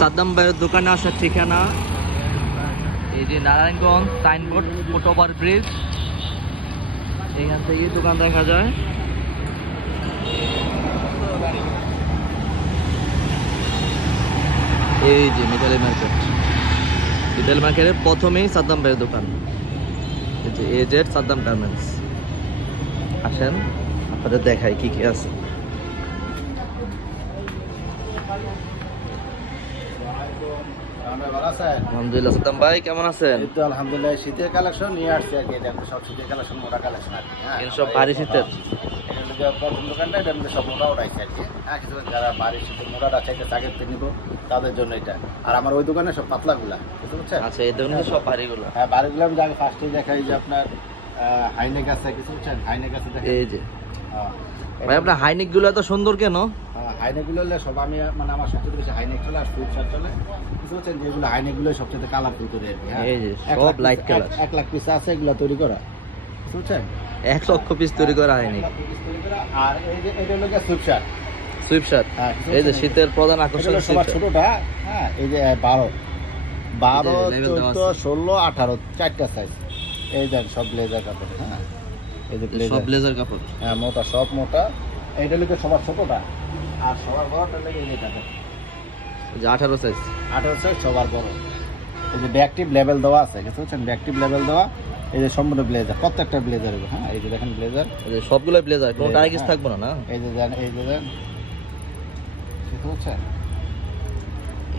সাদ্দাম ভাইয়ের দোকানে আসার ঠিকানা এই যে নারায়ণগঞ্জ সাইনবোর্ড ফুটওভার ব্রিজ, এখান থেকে দোকান দেখা যায়। এই যে মিতালি মার্কেট, মিতালি মার্কেটের প্রথমেই সাদ্দাম ভাইয়ের দোকান, এই যে এজেড সাদ্দাম গার্মেন্টস। আসেন আপনাদের দেখাই কি কি আছে। আলহামদুলিল্লাহ, সাদ্দাম ভাই কেমন আছেন? এই তো আলহামদুলিল্লাহ, শীতের কালেকশন নিয়ে আসছে আর কি। এটা সব শীতের কালেকশন, মোটা কালেকশন আর কি। এগুলো সব ভারী শীতের। প্রথম দোকানটা এটার মধ্যে সব মোটা উঠাইছে আর কি। হ্যাঁ, কিছু যারা ভারী শীতের মোটাটা চাইতে তাকে নিব তাদের জন্য এটা। আর আমার ওই দোকানে সব পাতলাগুলা, বুঝতে পারছেন? আচ্ছা, এই দোকানে সব ভারীগুলো। হ্যাঁ, ভারীগুলো আমি আগে ফার্স্টে দেখাই যে আপনার হাইনেক আছে, কিছু বুঝছেন? হাইনেক আছে দেখেন। এই যে ভাই আপনার হাইনেক গুলো এত সুন্দর কেন? হাইনেক গুলো সব আমি মানে আমার সবচেয়ে বেশি হাইনেক চলে আর সুইট শার্ট চলে, বুঝতে পারছেন? যেগুলো হাইনেক গুলো সবচেয়ে কালারফুল করে আর কি। এই যে সব লাইট কালার। 1 লাখ পিস আছে এগুলো তৈরি করা, বুঝছেন? 1 লক্ষ পিস তৈরি করা হয়নি। আর এই যে এটা হলো সুইট শার্ট, সুইপ শার্ট। এই যে শীতের প্রধান আকর্ষণ সবার ছোটটা। হ্যাঁ, এই যে 12, 14, 16, 18 চারটা সাইজ। এই দেন সব ব্লেজার কাপড়। হ্যাঁ, এই যে সব ব্লেজার কাপড়। হ্যাঁ, মোটা, সব মোটা। এইটা হলো সবার ছোটটা, আর সবার বড়টা লাগে এইটা। এই যে 18 সাইজ, 18 সাইজ সবার বড়। এই যে ব্যাকটিভ লেভেল দেওয়া আছে, কিছু বুঝছেন? ব্যাকটিভ লেভেল দেওয়া। এই যে সম্পূর্ণ ব্লেজার, প্রত্যেকটা ব্লেজার। হ্যাঁ, এই যে দেখেন ব্লেজার, এই যে সবগুলো ব্লেজার, কোনো টাইগিস থাকবে না। না, এই যে দেন, এই যে দেন, কিছু বুঝছেন?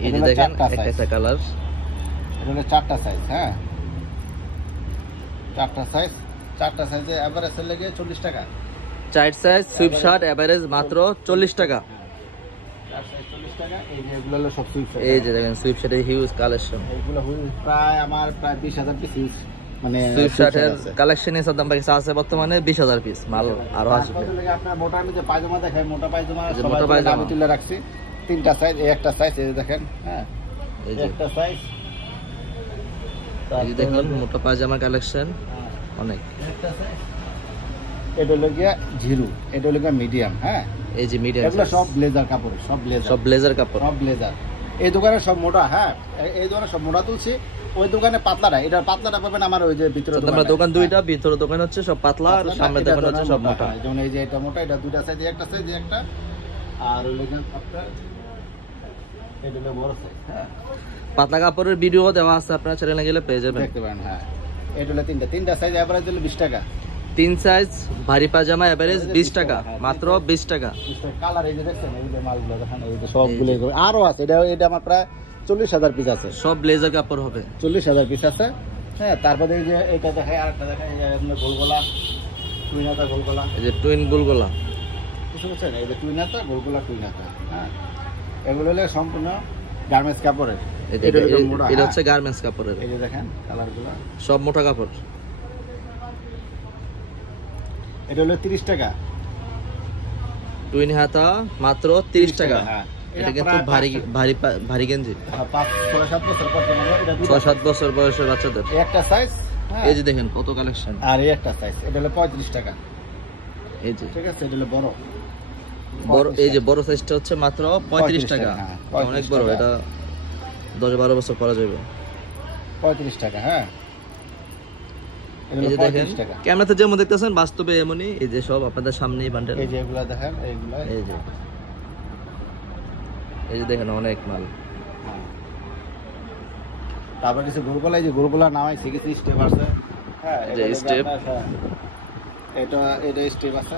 এই যে দেখেন একটা কালার। এটা হলো 4টা সাইজ। হ্যাঁ, 4টা সাইজ। 4টা সাইজে এভারেজ লেগে 40 টাকা। 4 সাইজ সুইপ শার্ট এভারেজ মাত্র 40 টাকা। 4 সাইজ 40 টাকা। এই যে এগুলো হলো সব সুইপ শার্ট। এই যে দেখেন সুইপ শার্টের হিউজ কালেকশন। এইগুলো প্রায় আমার প্রায় 20,000 পিস ইউজ, মানে সুইপ শার্টের কালেকশন এর সাদ্দাম ভাই কাছে আছে বর্তমানে 20,000 পিস মাল আরো আসবে। আপনার মোটার মধ্যে পায়জামা দেখাই, মোটা পায়জামা এই যে মোটা পায়জামা আমি তুলে রাখছি 3টা সাইজ। এই একটা সাইজ, এই দেখেন। হ্যাঁ, এই যে একটা সাইজ। এই যে দেখুন মোটা পায়জামা কালেকশন অনেক। একটা সাইজ। এটা হলো গিয়া জিরো, এটা হলো গিয়া মিডিয়াম। হ্যাঁ, এই যে মিডিয়াম, এগুলো সব ব্লেজার কাপড়, সব ব্লেজার, সব ব্লেজার কাপড়, সব ব্লেজার। এই দোকানে সব মোটা। হ্যাঁ, এই দোকানে সব মোটা তুলছি, ওই দোকানে পাতলাটা। এটা পাতলাটা পাবেন আমার ওই যে ভিতরে দোকান দুইটা, ভিতরে দোকান হচ্ছে সব পাতলা আর সামনে দোকান হচ্ছে সব মোটা। যেমন এই যে এটা মোটা, এটা দুইটা সাইজ, একটা সাইজ একটা। আর ওই যে আপনার এটা হলো বড় সাইজ। হ্যাঁ, পাতলা কাপড়ের ভিডিও দেওয়া আছে, আপনারা চ্যানেলে গেলে পেয়ে যাবেন, দেখতে পারেন। হ্যাঁ, এটা হলো তিনটা সাইজ এভারেজ হলো 20 টাকা। 3 সাইজ ভারী পায়জামা এভারেজ 20 টাকা, মাত্র 20 টাকা। কালার এই যে দেখছেন, এই যে মালগুলো দেখেন, এই যে সবগুলো আরো আছে। এটা আমার প্রায় 40,000 পিস আছে। সব ব্লেজার কাপড় হবে, 40,000 পিস আছে। হ্যাঁ, তারপরে এই যে এটা দেখায়, আরেকটা দেখায়, এই যে আপনার গোলগলা, টুইনাতা গোলগলা। এই যে টুইন গোলগলা, বুঝতে পারছেন? এই যে টুইনাতা গোলগলা, টুইনাতা। হ্যাঁ, এগুলো হলো সম্পূর্ণ গার্মেন্টস কাপড়ের। এটা হচ্ছে গার্মেন্টস কাপড়ের। এই যে দেখেন কালারগুলো, সব মোটা কাপড়। এটা হলো 30 টাকা। টুইন হাতা মাত্র 30 টাকা। হ্যাঁ, এটা কিন্তু ভারী গেঞ্জি, 5-6-7 বছর পর 6-7 বছর বয়সের বাচ্চাদের। একটা সাইজ। এই যে দেখেন কত কালেকশন। আর এই একটা সাইজ, এটা হলো 35 টাকা। এই যে ঠিক আছে, এটা হলো বড়। এই যে বড় সাইজটা হচ্ছে মাত্র 35 টাকা। অনেক বড়, এটা 10-12 বছর পরা যাবে। 35 টাকা। হ্যাঁ, এই যে দেখেন ক্যামেরাতে যেমন দেখতেছেন বাস্তবে এমনই। এই যে সব আপনাদের সামনেই বান্ডেল। এই যে এগুলা দেখেন, এইগুলা এই যে দেখেন অনেক মাল। তারপর কিছু গোলগোলা, এই যে গোলগোলা নামাইছে, কিছু স্টেপ আছে। হ্যাঁ, এই যে স্টেপ, এটা স্টেপ আছে।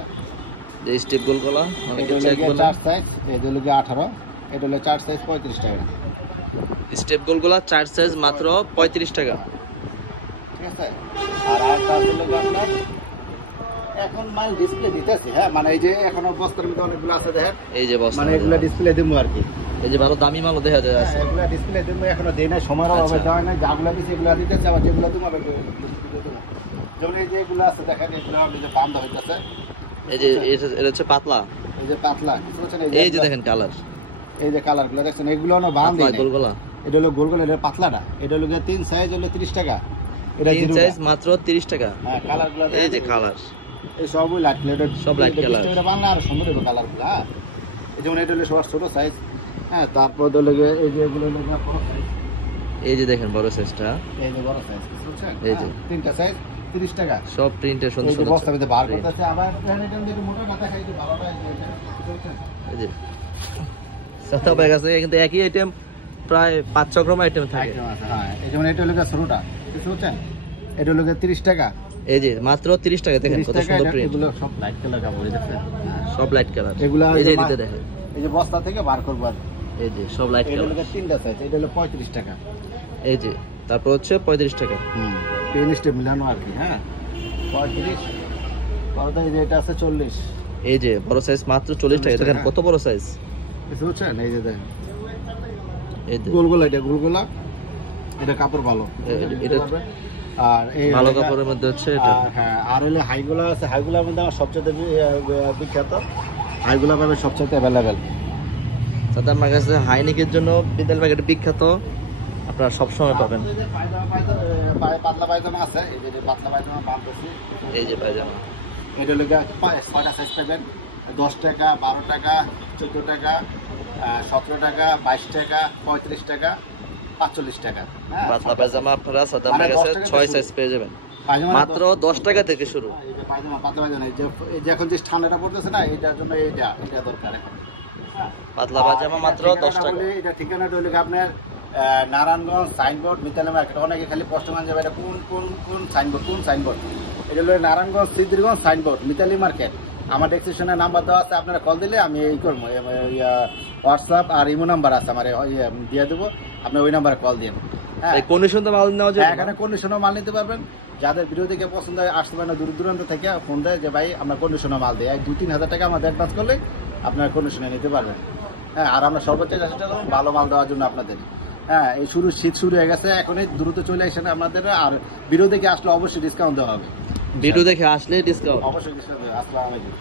এই স্টেপ গোলগোলা অনেকে চেক বলে। 4 সাইজ, এই যে হলো 18, এটা হলো 4 সাইজ 35 টাকা। স্টেপ গোলগোলা 4 সাইজ মাত্র 35 টাকা। ঠিক আছে। আর আরেকটা হলো আপনার এখন মাল ডিসপ্লে দিতেছে। হ্যাঁ, মানে এই যে এখনো বস্তার মধ্যে অনেকগুলো আছে দেখেন। এই যে বস্তা, মানে এগুলা ডিসপ্লে দেবো আর কি। এই যে ভালো দামি মালও দেখা যায় আছে। এগুলা ডিসপ্লে দেবো, এখনো দেই না, সময়ের অভাবে দেওয়া নাই। যেগুলো দিচ্ছে এগুলো দিতেছে, আবার যেগুলো তুমি যেমন এই যে এগুলো আছে দেখেন, এগুলো যে বান্ধা হইতেছে। এই যে এটা হচ্ছে পাতলা, এই যে পাতলা, কিছু বলছেন? এই যে দেখেন কালার, এই যে কালারগুলো দেখছেন, এগুলো না বান্ধা গোলগোলা। এটা হলো গোলগোলা, এটা পাতলাটা। এটা হলো 3 সাইজ হলো 30 টাকা। এটা 3 সাইজ মাত্র 30 টাকা। হ্যাঁ, কালারগুলো এই যে কালার, এই সবই লাইট কালার, সব লাইট কালার। এটা বাংলা আর সুন্দর হবে কালারগুলো। হ্যাঁ, এই যেমন এটা হলো সবার ছোট সাইজ, হ্যাঁ, তারপর হলো গিয়ে এই যে এগুলো হলো গিয়ে বড় সাইজ। এই যে দেখেন বড় সাইজটা, এই যে বড় সাইজ, বুঝছেন? এই যে। তিনটা সাইজ 30 টাকা। সব প্রিন্টের সুন্দর এই যে সুন্দর বস্তার মধ্যে বার print। করতেছে, আবার দেখেন এটা একটু মোটা না দেখাই যে ভালোটা এই যে এটা, বুঝছেন? এই যে সাদা ব্যাগ আছে, কিন্তু একই আইটেম প্রায় 5-6 রকম আইটেম থাকে। আইটেম আছে, হ্যাঁ। এই যেমন এটা হলো গিয়ে ছোটটা, বুঝছেন? এটা হলো গিয়ে 30 টাকা। এই যে মাত্র 30 টাকা, দেখেন 30 কত টাকা। সুন্দর প্রিন্ট, এগুলো সব লাইট কালার কাপড়, দেখছেন? সব লাইট কালার। এগুলো এই যে এদিকে দেখেন, এই যে বস্তা থেকে বার করব, আর এই যে সব লাইট এটা হলো কালার। গিয়ে তিনটা সাইজ, এটা হলো 35 টাকা। এই যে তারপর হচ্ছে 35 টাকা। পেন স্টেপ মিলানো আর কি, হ্যাঁ। 35। কত? এই যে এটা আছে 40। এই যে বড় সাইজ মাত্র 40 টাকা, দেখেন কত বড় সাইজ। বুঝছেন? এই যে দেখেন এই যে গোলগোলা, এটা গোলগোলা, এটা কাপড় ভালো, এটা আর এই ভালো কাপড়ের মধ্যে হচ্ছে এটা। হ্যাঁ, আর হলে হাইগুলা আছে, হাইগুলার মধ্যে আমার সবচেয়ে বিখ্যাত, হাইগুলা পাবে সবচেয়ে অ্যাভেলেবেল। সাদাম আমার কাছে হাইনিকের জন্য বিদ্যাল প্যাকেট বিখ্যাত, আপনারা সবসময় পাবেন। পাতলা পায়জামা আছে, এই যে পাতলা পায়জামা বানাতেছি, এই যে পায়জামা, এটা হলো 6টা সাইজ পাবেন। 10 টাকা, 12 টাকা, 14 টাকা, 17 টাকা, 22 টাকা, 35 টাকা, 45 টাকা। হ্যাঁ, পাতলা পায়জামা আপনারা সাদাম আমার কাছে 6 সাইজ পেয়ে যাবেন পায়জামা মাত্র 10 টাকা থেকে শুরু। এই যে পায়জামা, পাতলা পায়জামা, এই যে এখন যে ঠান্ডাটা পড়তেছে না, এটার জন্য এটা দরকার এখন। পাতলা পায়জামা মাত্র 10 টাকা। এটা ঠিকানাটা হলো আপনার নারায়ণগঞ্জ সাইনবোর্ড মিতালি মার্কেট। অনেকে খালি প্রশ্ন মান যাবে এটা কোন সাইনবোর্ড। এটা হলো নারায়ণগঞ্জ সিদ্ধিরগঞ্জ সাইনবোর্ড মিতালি মার্কেট। আমার ডেসক্রিপশনে নাম্বার দেওয়া আছে, আপনারা কল দিলে আমি এই করবো, হোয়াটসঅ্যাপ আর ইমো নাম্বার আছে আমার, দিয়ে দেবো, আপনি ওই নাম্বারে কল দিন। হ্যাঁ, এই কন্ডিশন তো মাল নেওয়া যাবে, এখানে কন্ডিশনও মাল নিতে পারবেন। যাদের ভিডিও দেখে পছন্দ হয় আসতে পারেন, দূর দূরান্ত থেকে ফোন দেয় যে ভাই আমরা কন্ডিশনে মাল দিই, 2-3 হাজার টাকা আমাদের অ্যাডভান্স করলে আপনারা কন্ডিশনে নিতে পারবেন। হ্যাঁ, আর আমরা সর্বোচ্চ চেষ্টা করব ভালো মাল দেওয়ার জন্য আপনাদের। হ্যাঁ, এই শীত শুরু হয়ে গেছে, এখনই দ্রুত চলে আসেন আপনাদের। আর ভিডিও দেখে আসলে অবশ্যই ডিসকাউন্ট দেওয়া হবে, ভিডিও দেখে আসলে ডিসকাউন্ট। অবশ্যই ডিসকাউন্ট দেওয়া। আসসালামু আলাইকুম।